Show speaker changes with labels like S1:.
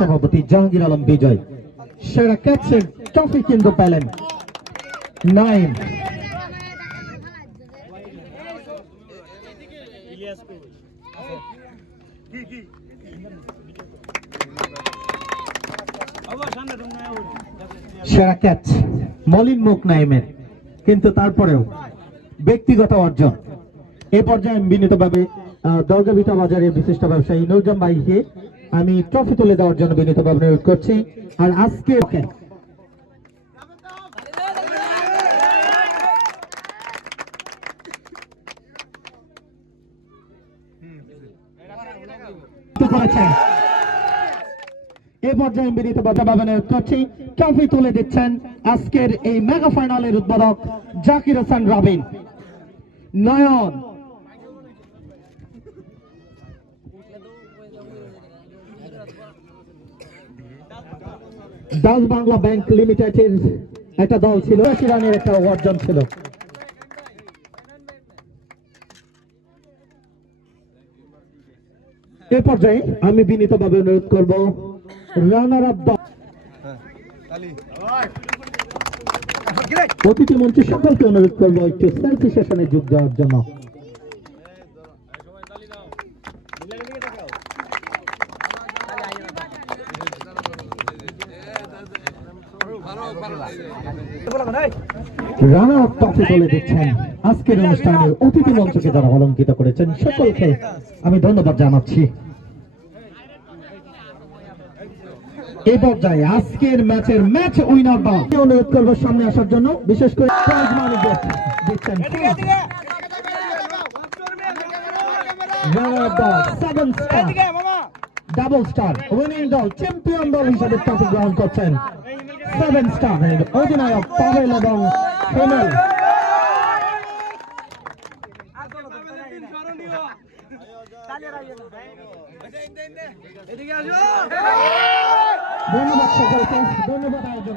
S1: সভাপতি জাহাঙ্গীর আলম বিজয়, সেরা ক্যাচের ট্রফি কিন্তু পেলেন নাইম। সেরা ক্যাচ, মলিন মুখ নাইমের, কিন্তু তারপরেও ব্যক্তিগত অর্জন। এ পর্যায়ে বিনীতভাবে দরগাবিটা বাজারের বিশিষ্ট ব্যবসায়ী নৌজাম ভাইকে আমি ট্রফি তুলে দেওয়ার জন্য বিনীতভাবে অনুরোধ করছি। আর আজকে করছি। ট্রফি তুলে আজকের এই মেগা ফাইনালের উদ্বোধক জাকির হোসেন রাবিন। নয়ন ডাচ বাংলা ব্যাংক লিমিটেডের একটা দল ছিল রানের একটা অর্জন ছিল। এ পর্যায়ে আমি বিনীতভাবে অনুরোধ করব রানার আপ অতিথি মঞ্চে সকলকে অনুরোধ করব একটু সেলফি সেশনে যোগ দেওয়ার জন্য। রানা আপ ট্রফি তুলে দিচ্ছেন। আজকের অনুষ্ঠানের অতিথি মঞ্চকে যারা অলঙ্কিত করেছেন, সকলকে আমি ধন্যবাদ জানাচ্ছি। এই পর্যায়ে আজকের ম্যাচের ম্যাচ উইনার দল অনুরোধ করব সামনে আসার জন্য। বিশেষ করে রানার ডাবল স্টার উইনিং দল চ্যাম্পিয়ন দল হিসেবে ট্রফি গ্রহণ করছেন। সেভেন স্টার অধিনায়ক পাভেল এবং হেমেল ধন্যবাদ সকলকে ধন্যবাদ আয়োজক